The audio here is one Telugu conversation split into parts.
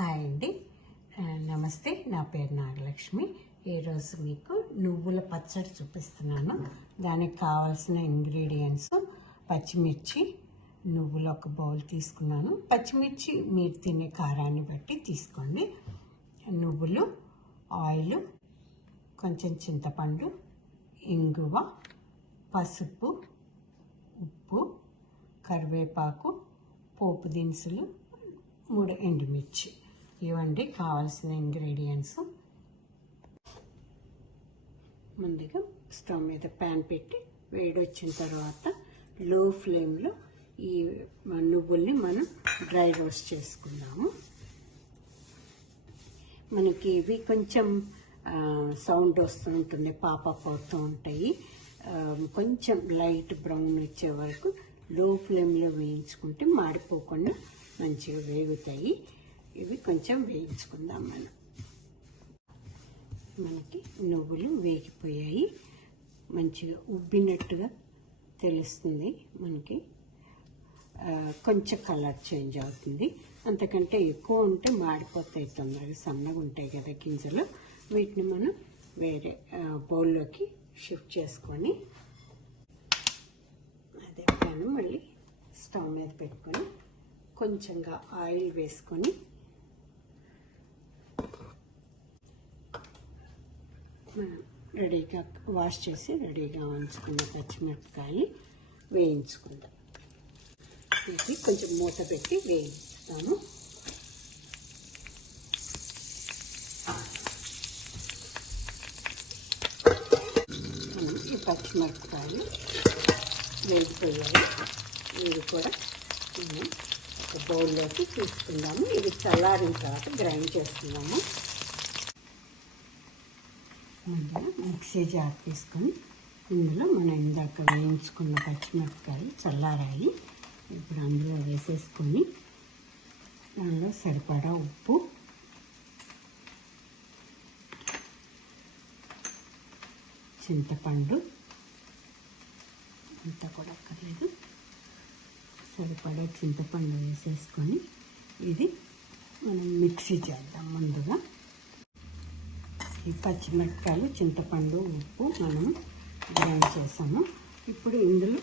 హాయ్ అండి, నమస్తే. నా పేరు నాగలక్ష్మి. ఈరోజు మీకు నువ్వుల పచ్చడి చూపిస్తున్నాను. దానికి కావాల్సిన ఇంగ్రీడియంట్స్ పచ్చిమిర్చి, నువ్వులు ఒక బౌల్ తీసుకున్నాను. పచ్చిమిర్చి మీరు తినే కారాన్ని బట్టి తీసుకోండి. నువ్వులు, ఆయిల్, కొంచెం చింతపండు, ఇంగువ, పసుపు, ఉప్పు, కరివేపాకు, పోపు దినుసులు, 3 ఎండుమిర్చి. ఇవండి కావాల్సిన ఇంగ్రీడియంట్స్. ముందుగా స్టవ్ మీద ప్యాన్ పెట్టి వేడొచ్చిన తర్వాత లో ఫ్లేమ్లో ఈ నువ్వుల్ని మనం డ్రై రోస్ట్ చేసుకుందాము. మనకి ఇవి కొంచెం సౌండ్ వస్తూ ఉంటుంది, పాపప్ అవుతూ ఉంటాయి. కొంచెం లైట్ బ్రౌన్ వచ్చే వరకు లో ఫ్లేమ్లో వేయించుకుంటే మాడిపోకుండా మంచిగా వేగుతాయి. ఇవి కొంచెం వేయించుకుందాం. మనకి నువ్వులు వేగిపోయాయి, మంచిగా ఉబ్బినట్టుగా తెలుస్తుంది. మనకి కొంచెం కలర్ చేంజ్ అవుతుంది. అంతకంటే ఎక్కువ ఉంటే మాడిపోతాయి తొందరగా, సన్నగా ఉంటాయి కదా గింజలు. వీటిని మనం వేరే బౌల్లోకి షిఫ్ట్ చేసుకొని అదే ప్యాన్ మళ్ళీ స్టవ్ మీద పెట్టుకొని కొంచెంగా ఆయిల్ వేసుకొని మనం రెడీగా వాష్ చేసి రెడీగా ఉంచుకున్న పచ్చిమిరపకాయలు వేయించుకుందాం. ఇది కొంచెం మూత పెట్టి వేయిస్తాము. మనం ఈ పచ్చిమిరపకాయలు వేగిపోయాయి. ఇవి కూడా మనం ఒక బౌల్లోకి తీసుకుందాము. ఇది చల్లారిన తర్వాత గ్రైండ్ చేసుకుందాము. ముందుగా మిక్సీ జార్ తీసుకొని ఇందులో మనం ఇందాక వేయించుకున్న పచ్చిమిరపకాయలు చల్లారాయి. ఇప్పుడు అందులో వేసేసుకొని దానిలో సరిపడా ఉప్పు, చింతపండు అంతా కూడా అక్కర్లేదు, సరిపడా చింతపండు వేసేసుకొని ఇది మనం మిక్సీ చేద్దాం. ముందుగా ఈ పచ్చిమిరపకాయలు, చింతపండు, ఉప్పు మనం గ్రైండ్ చేసాము. ఇప్పుడు ఇందులో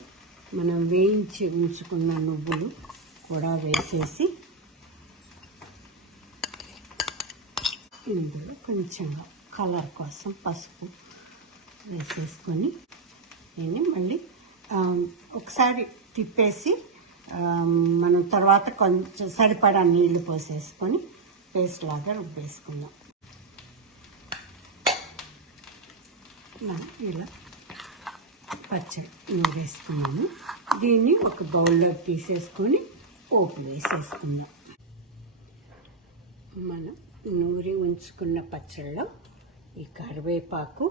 మనం వేయించి ఉంచుకున్న నువ్వులు కూడా వేసేసి ఇందులో కొంచెం కలర్ కోసం పసుపు వేసేసుకొని దీన్ని మళ్ళీ ఒకసారి తిప్పేసి మనం తర్వాత కొంచెం సరిపడా నీళ్లు పోసేసుకొని పేస్ట్ లాగా రుబ్బేసుకుందాం. ఇలా పచ్చడి వేసుకున్నాము. దీన్ని ఒక బౌల్లో తీసేసుకొని పోపు వేసేసుకుందాం. మనం నూరి ఉంచుకున్న పచ్చడిలో ఈ కరివేపాకు,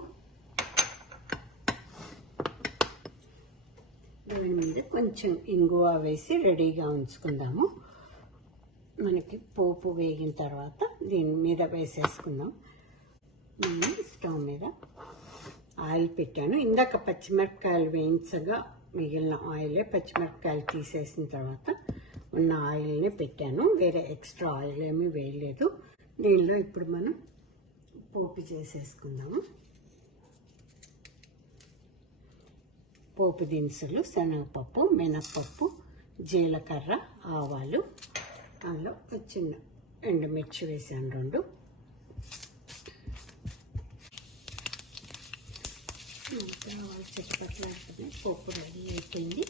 దాని మీద కొంచెం ఇంగువ వేసి రెడీగా ఉంచుకుందాము. మనకి పోపు వేగిన తర్వాత దీని మీద వేసేసుకుందాం. నేను స్టవ్ మీద ఆయిల్ పెట్టాను. ఇందాక పచ్చిమిరపకాయలు వేయించగా మిగిలిన ఆయిలే, పచ్చిమిరపకాయలు తీసేసిన తర్వాత ఉన్న ఆయిల్నే పెట్టాను. వేరే ఎక్స్ట్రా ఆయిల్ ఏమీ వేయలేదు. దీనిలో ఇప్పుడు మనం పోపు చేసేసుకుందాము. పోపు దినుసులు శనగపప్పు, మినప్పప్పు, జీలకర్ర, ఆవాలు, అందులో చిన్న ఎండుమిర్చి వేసాను 2. ఆవాలు చిట్టపట్లాడుతున్నాయి. పోపు రెడీ అయిపోయింది.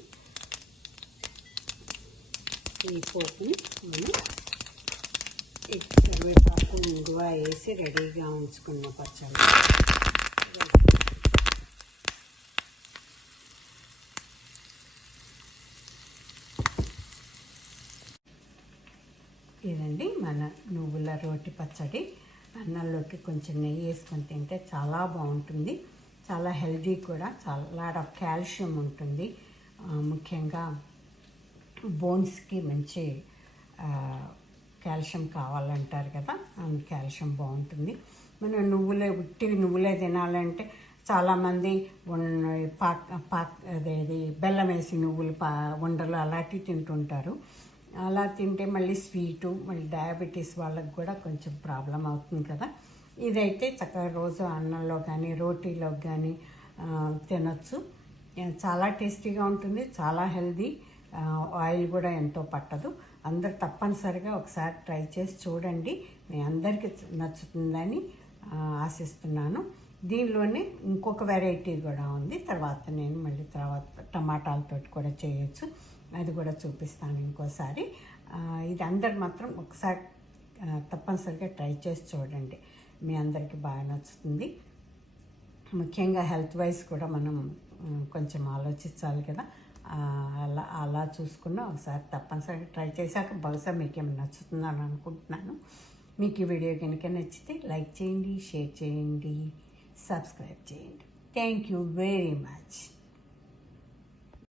ఈ పోపుని మనం కరివేపాకు, ఇంగువ వేసి రెడీగా ఉంచుకున్న పచ్చడి ఇదండి మన నువ్వుల రోటి పచ్చడి. అన్నంలోకి కొంచెం నెయ్యి వేసుకొని తింటే చాలా బాగుంటుంది. చాలా హెల్దీ కూడా, చాలా లాట్ ఆఫ్ కాల్షియం ఉంటుంది. ముఖ్యంగా బోన్స్కి మంచి కాల్షియం కావాలంటారు కదా, అందు కాల్షియం బాగుంటుంది. మనం ఉట్టివి నువ్వులే తినాలంటే చాలామంది అదేది బెల్లం వేసి నువ్వులు ఉండలు అలాంటివి తింటుంటారు. అలా తింటే మళ్ళీ స్వీటు, మళ్ళీ డయాబెటీస్ వాళ్ళకి కూడా కొంచెం ప్రాబ్లం అవుతుంది కదా. ఇదైతే చక్కగా రోజు అన్నంలో కానీ రోటీలో కానీ తినొచ్చు. చాలా టేస్టీగా ఉంటుంది, చాలా హెల్దీ, ఆయిల్ కూడా ఎంతో పట్టదు. అందరు తప్పనిసరిగా ఒకసారి ట్రై చేసి చూడండి, మీ అందరికీ నచ్చుతుందని ఆశిస్తున్నాను. దీనిలోనే ఇంకొక వెరైటీ కూడా ఉంది, తర్వాత నేను మళ్ళీ టమాటాలతోటి కూడా చేయొచ్చు, అది కూడా చూపిస్తాను ఇంకోసారి. ఇది అందరు మాత్రం ఒకసారి తప్పనిసరిగా ట్రై చేసి చూడండి, మీ అందరికీ బాగా నచ్చుతుంది. ముఖ్యంగా హెల్త్ వైజ్ కూడా మనం కొంచెం ఆలోచించాలి కదా. అలా చూసుకున్న ఒకసారి తప్పనిసరిగా ట్రై చేశాక బహుశా మీకు ఏమైనా నచ్చుతుందని అనుకుంటున్నాను. మీకు ఈ వీడియో కనుక నచ్చితే లైక్ చేయండి, షేర్ చేయండి, సబ్స్క్రైబ్ చేయండి. Thank you very much.